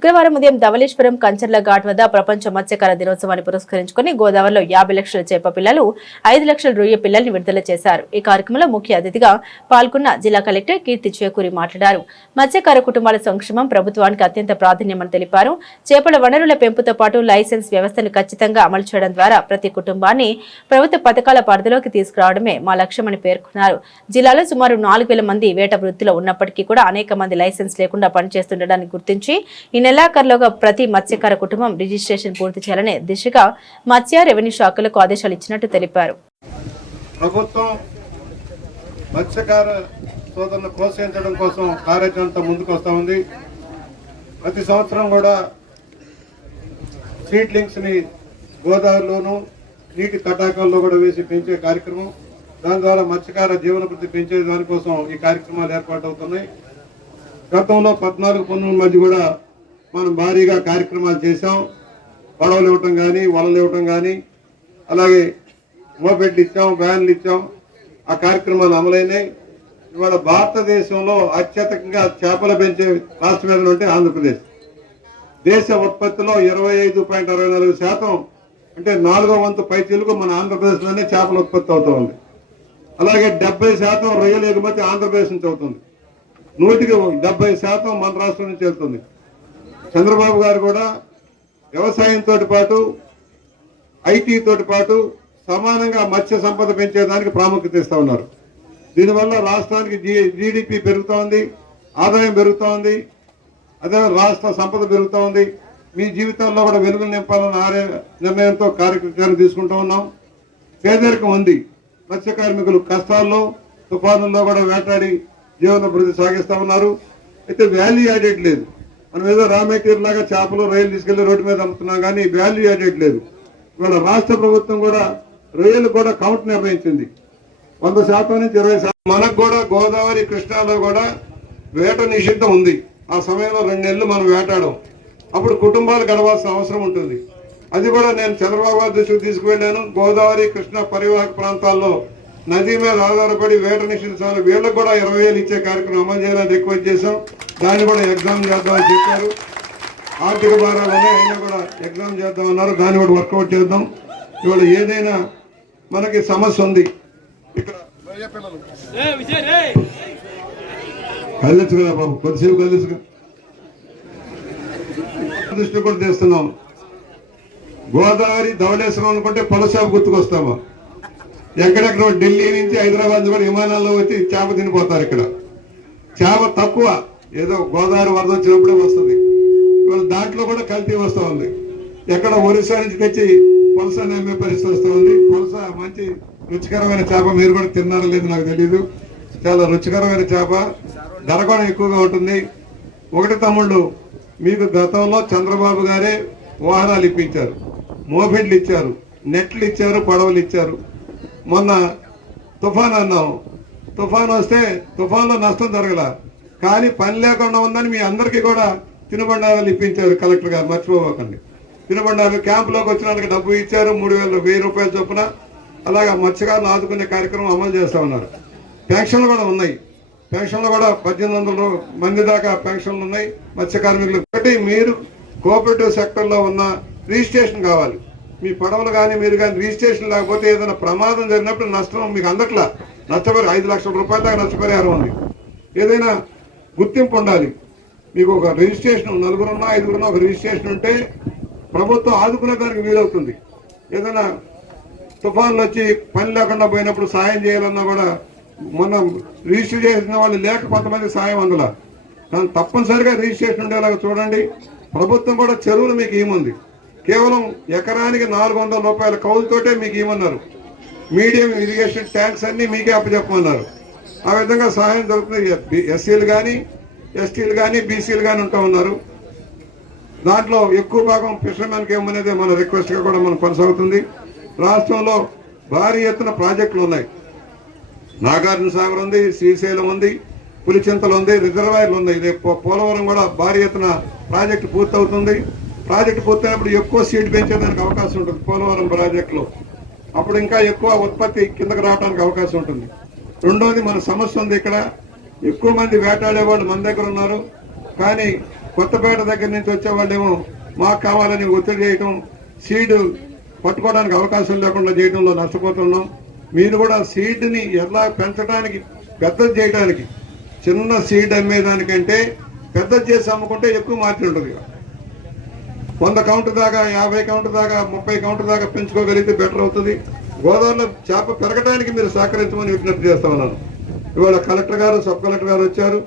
శుక్రవారం ఉదయం ధవళేశ్వరం కంచర్ల ఘాట్ వద్ద ప్రపంచ మత్స్యకార దినోత్సవాన్ని పురస్కరించుకుని గోదావరిలో 50 లక్షల చేప పిల్లలు 5 లక్షల రొయ్య పిల్లల్ని విడుదల చేశారు. ఈ కార్యక్రమంలో ముఖ్య అతిథిగా పాల్గొన్న జిల్లా కలెక్టర్ కీర్తి చేకూరి మాట్లాడారు. మత్స్యకార కుటుంబాల సంక్షేమం ప్రభుత్వానికి అత్యంత ప్రాధాన్యమని తెలిపారు. చేపల వనరుల పెంపుతో పాటు లైసెన్స్ వ్యవస్థను ఖచ్చితంగా అమలు చేయడం ద్వారా ప్రతి కుటుంబాన్ని ప్రభుత్వ పథకాల పరిధిలోకి తీసుకురావడమే మా లక్ష్యమని పేర్కొన్నారు. జిల్లాలో సుమారు 4,000 మంది వేట వృత్తిలో ఉన్నప్పటికీ కూడా అనేక మంది లైసెన్స్ లేకుండా పనిచేస్తుండడాన్ని గుర్తించి ఈ నెలాఖరులోగా ప్రతి మత్స్యకార కుటుంబం రిజిస్ట్రేషన్ పూర్తి చేయాలనే దిశగా మత్స్య రెవెన్యూ శాఖలకు ఆదేశాలు ఇచ్చినట్టు తెలిపారు. ప్రభుత్వం మత్స్యకార సోదరులను ప్రోత్సహించడం కోసం కార్యాచరణతో ముందుకు వస్తూ ఉంది. ప్రతి సంవత్సరం కూడా సీడ్లింగ్స్ ని గోదావరిలోను నీటి తటాకాల్లో కూడా వేసి పెంచే కార్యక్రమం, దాని ద్వారా మత్స్యకార జీవనోపాధి పెంచే దానికోసం ఈ కార్యక్రమాలు ఏర్పాటు అవుతున్నాయి. గతంలో 14-15 మధ్య కూడా మనం భారీగా కార్యక్రమాలు చేశాం. పడవలు ఇవ్వటం కానీ, వలలు ఇవ్వటం కానీ, అలాగే మోపెడ్లు ఇచ్చాం, వ్యాన్లు ఇచ్చాం. ఆ కార్యక్రమాలు అమలైనాయి. ఇవాళ భారతదేశంలో అత్యధికంగా చేపలు పెంచే రాష్ట్రం ఏదైనా ఉంటే ఆంధ్రప్రదేశ్. దేశ ఉత్పత్తిలో 25.64% అంటే 4వ వంతు పైచిలుకు మన ఆంధ్రప్రదేశ్లోనే చేపల ఉత్పత్తి అవుతూ ఉంది. అలాగే 70% రొయ్యల ఎగుమతి ఆంధ్రప్రదేశ్ నుంచి అవుతుంది. 100కి 70% మన రాష్ట్రం నుంచి వెళ్తుంది. చంద్రబాబు గారు కూడా వ్యవసాయంతో పాటు ఐటీ తోటి పాటు సమానంగా మత్స్య సంపద పెంచేదానికి ప్రాముఖ్యత ఇస్తా ఉన్నారు. దీనివల్ల రాష్ట్రానికి జీడిపి పెరుగుతూ ఉంది, ఆదాయం పెరుగుతూ ఉంది, అదే రాష్ట్ర సంపద పెరుగుతూ ఉంది. మీ జీవితాల్లో కూడా వెలుగులు నింపాలన్న నిర్ణయంతో కార్యక్రమాలు తీసుకుంటూ ఉన్నాం. పేదరికం ఉంది. మత్స్య కార్మికులు కష్టాల్లో తుఫానుల్లో కూడా వేటాడి జీవనోపాధి సాగిస్తా ఉన్నారు. అయితే వాల్యూ యాడెడ్ లేదు. మనం ఏదో రా మెటీరియల్ లాగా చేపలు రొయ్యలు తీసుకెళ్లి రోడ్డు మీద అమ్ముతున్నాం కానీ వాల్యూ యాడెడ్ లేదు. ఇవాళ రాష్ట్ర ప్రభుత్వం కూడా రొయ్యలు కూడా కౌంట్ నిర్ణయించింది. 100% నుంచి 20%. మనకు కూడా గోదావరి కృష్ణాలో కూడా వేట నిషిద్ధం ఉంది. ఆ సమయంలో 2 నెలలు మనం వేటాడం. అప్పుడు కుటుంబాలు గడవాల్సిన అవసరం ఉంటుంది. అది కూడా నేను చంద్రబాబు గారి దృష్టికి తీసుకువెళ్ళాను. గోదావరి కృష్ణా పరివాహక ప్రాంతాల్లో నది మీద ఆధారపడి వేట నిషేధించాలి, వీళ్ళకు కూడా 20,000 ఇచ్చే కార్యక్రమం అమలు చేయాలని రిక్వెస్ట్ చేశాం. దాన్ని కూడా ఎగ్జామ్ చేద్దామని చెప్పారు. ఆర్థిక భారాలు ఉన్నాయి, అయినా కూడా ఎగ్జామ్ చేద్దామన్నారు. దాన్ని కూడా వర్కౌట్ చేద్దాం. ఇవాళ ఏదైనా మనకి సమస్య ఉంది. ఇక్కడ కదిలించు కదా బాబు, కొద్దిసేపు కదిలించు. దృష్టి కూడా తెస్తున్నాం. గోదావరి ధవళేశ్వరం అనుకుంటే పొలసేపు గుర్తుకొస్తామా? ఎక్కడెక్కడ ఢిల్లీ నుంచి హైదరాబాద్ కూడా విమానాల్లో వచ్చి చేప తినిపోతారు. ఇక్కడ చేప తక్కువ, ఏదో గోదావరి వరద వచ్చినప్పుడే వస్తుంది. ఇవాళ దాంట్లో కూడా కల్తీ వస్తూ ఉంది. ఎక్కడ ఒరిస్సా నుంచి తెచ్చి పులస నమ్మే పరిస్థితి వస్తూ ఉంది. పులస మంచి రుచికరమైన చేప, మీరు కూడా తిన్నారో లేదు నాకు తెలీదు. చాలా రుచికరమైన చేప, ధర కూడా ఎక్కువగా ఉంటుంది. ఒకటి తమ్ముళ్ళు, మీకు గతంలో చంద్రబాబు గారే వాహనాలు ఇప్పించారు, మోపెడ్లు ఇచ్చారు, నెట్లు ఇచ్చారు, పడవలు ఇచ్చారు. మొన్న తుఫాన్ అన్నాం, తుఫాన్ వస్తే తుఫాన్లో నష్టం జరగల, కానీ పని లేకుండా ఉందని మీ అందరికీ కూడా తినుబండారాలు ఇప్పించారు కలెక్టర్ గారు, మర్చిపోకండి. తినుబండారాలు క్యాంపులోకి వచ్చిన వాళ్ళకి డబ్బు ఇచ్చారు, 3,000 రూపాయల చొప్పున. అలాగా మత్స్యకారులు ఆదుకునే కార్యక్రమం అమలు చేస్తూ ఉన్నారు. పెన్షన్లు కూడా ఉన్నాయి. పెన్షన్లు కూడా 1,800 మంది దాకా పెన్షన్లు ఉన్నాయి మత్స్య కార్మికులు. ఒకటి, మీరు కోఆపరేటివ్ సెక్టర్లో ఉన్న రిజిస్ట్రేషన్ కావాలి. మీ పడవలు కానీ మీరు కానీ రిజిస్ట్రేషన్ లేకపోతే ఏదైనా ప్రమాదం జరిగినప్పుడు నష్టం మీకు అందట్లా. నష్టపరి 5 లక్షల రూపాయల దాకా నష్టపరిహారం ఉంది. ఏదైనా గుర్తింపు ఉండాలి. మీకు ఒక రిజిస్ట్రేషన్, 4గురున్నా 5గురున్నా ఒక రిజిస్ట్రేషన్ ఉంటే ప్రభుత్వం ఆదుకునే దానికి వీలవుతుంది. ఏదైనా తుఫాన్లు వచ్చి పని లేకుండా పోయినప్పుడు సాయం చేయాలన్నా కూడా, మొన్న రిజిస్టర్ చేసిన వాళ్ళు లేక కొంతమంది సాయం అందులో, కానీ తప్పనిసరిగా రిజిస్ట్రేషన్ ఉండేలాగా చూడండి. ప్రభుత్వం కూడా చెరువులు మీకు ఏముంది, కేవలం ఎకరానికి 400 రూపాయల కౌలుతోటే మీకు ఏమన్నారు. మీడియం ఇరిగేషన్ ట్యాంక్స్ అన్ని మీకే అప్పచెప్పమన్నారు. ఆ విధంగా సహాయం దొరుకుతుంది. ఎస్సీలు కానీ, ఎస్టీలు కానీ, బీసీలు కానీ ఉంటా ఉన్నారు. దాంట్లో ఎక్కువ భాగం ఫిషర్మెన్కి ఏమనేది మన రిక్వెస్ట్గా కూడా మనం కొనసాగుతుంది. రాష్ట్రంలో భారీ ఎత్తున ప్రాజెక్టులు ఉన్నాయి. నాగార్జున సాగర్ ఉంది, శ్రీశైలం ఉంది, పులిచింతలు ఉంది, రిజర్వాయర్లు ఉన్నాయి. రేపు పోలవరం కూడా భారీ ఎత్తున ప్రాజెక్టు పూర్తవుతుంది. ప్రాజెక్టు పూర్తయినప్పుడు ఎక్కువ సీడ్ పెంచేదానికి అవకాశం ఉంటుంది పోలవరం ప్రాజెక్టులో. అప్పుడు ఇంకా ఎక్కువ ఉత్పత్తి కిందకు రావడానికి అవకాశం ఉంటుంది. రెండోది, మన సమస్య ఉంది. ఇక్కడ ఎక్కువ మంది వేటాడే వాళ్ళు మన దగ్గర ఉన్నారు, కానీ కొత్తపేట దగ్గర నుంచి వచ్చే వాళ్ళేమో మాకు కావాలని ఒత్తిడి చేయటం, సీడ్ పట్టుకోవడానికి అవకాశం లేకుండా చేయడంలో నష్టపోతున్నాం. మీరు కూడా సీడ్ని ఎలా పెంచడానికి, పెద్దది చేయడానికి, చిన్న సీడ్ అమ్మేదానికంటే పెద్దది చేసి అమ్ముకుంటే ఎక్కువ మార్జిన్ ఉంటుంది. 100 కౌంటర్ దాకా, 50 కౌంటర్ దాకా, 30 కౌంటర్ దాకా పెంచుకోగలిగితే బెటర్ అవుతుంది. గోదావరిలో చేప పెరగడానికి మీరు సహకరించమని విజ్ఞప్తి చేస్తా ఉన్నాను. ఇవాళ కలెక్టర్ గారు, సబ్ కలెక్టర్ గారు వచ్చారు.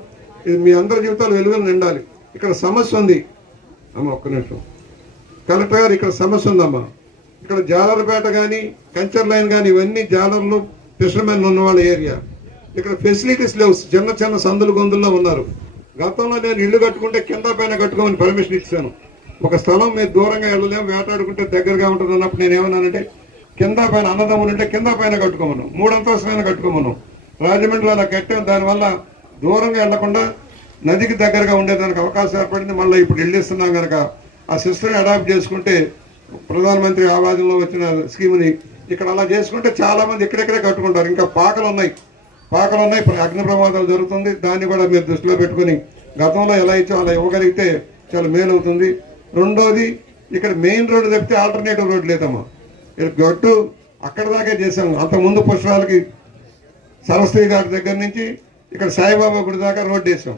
ఇది మీ అందరి జీవితాలు వెలుగులు నిండాలి. ఇక్కడ సమస్య ఉంది అమ్మ, ఒక్క నిమిషం. కలెక్టర్ గారు, ఇక్కడ సమస్య ఉందమ్మా. ఇక్కడ జాలర్పేట కానీ, కంచర్ లైన్ కానీ, ఇవన్నీ జాలర్లు, ఫిషర్మెన్ ఉన్న వాళ్ళ ఏరియా. ఇక్కడ ఫెసిలిటీస్ లేవు. చిన్న చిన్న సందులు గొంతుల్లో ఉన్నారు. గతంలో నేను ఇల్లు కట్టుకుంటే కింద పైన కట్టుకోమని పర్మిషన్ ఇచ్చాను. ఒక స్థలం మీరు దూరంగా వెళ్ళలేము, వేటాడుకుంటే దగ్గరగా ఉంటుంది అన్నప్పుడు నేను ఏమన్నానంటే కింద పైన అన్నదమ్ములు ఉంటే కింద పైన కట్టుకోమన్నాం, 3 అంతస్తులైన కట్టుకోమన్నాం. రాజమండ్రిలో అలా కట్టాం. దానివల్ల దూరంగా వెళ్లకుండా నదికి దగ్గరగా ఉండేదానికి అవకాశం ఏర్పడింది. మళ్ళీ ఇప్పుడు ఇల్లు ఇస్తున్నాం కనుక ఆ సిస్టమ్ని అడాప్ట్ చేసుకుంటే ప్రధానమంత్రి ఆవాసంలో వచ్చిన స్కీమ్ని ఇక్కడ అలా చేసుకుంటే చాలా మంది ఇక్కడెక్కడే కట్టుకుంటారు. ఇంకా పాకలు ఉన్నాయి, అగ్ని ప్రమాదాలు జరుగుతుంది. దాన్ని కూడా మీరు దృష్టిలో పెట్టుకుని గతంలో ఎలా ఇచ్చో అలా ఇవ్వగలిగితే చాలా మేలు అవుతుంది. రెండోది, ఇక్కడ మెయిన్ రోడ్డు తప్పితే ఆల్టర్నేటివ్ రోడ్డు లేదమ్మా. గట్టు అక్కడ దాకా చేసాము. అంతకుముందు పుష్పాలకి సరస్వతి గారి దగ్గర నుంచి ఇక్కడ సాయిబాబా గుడి దాకా రోడ్డు వేసాం.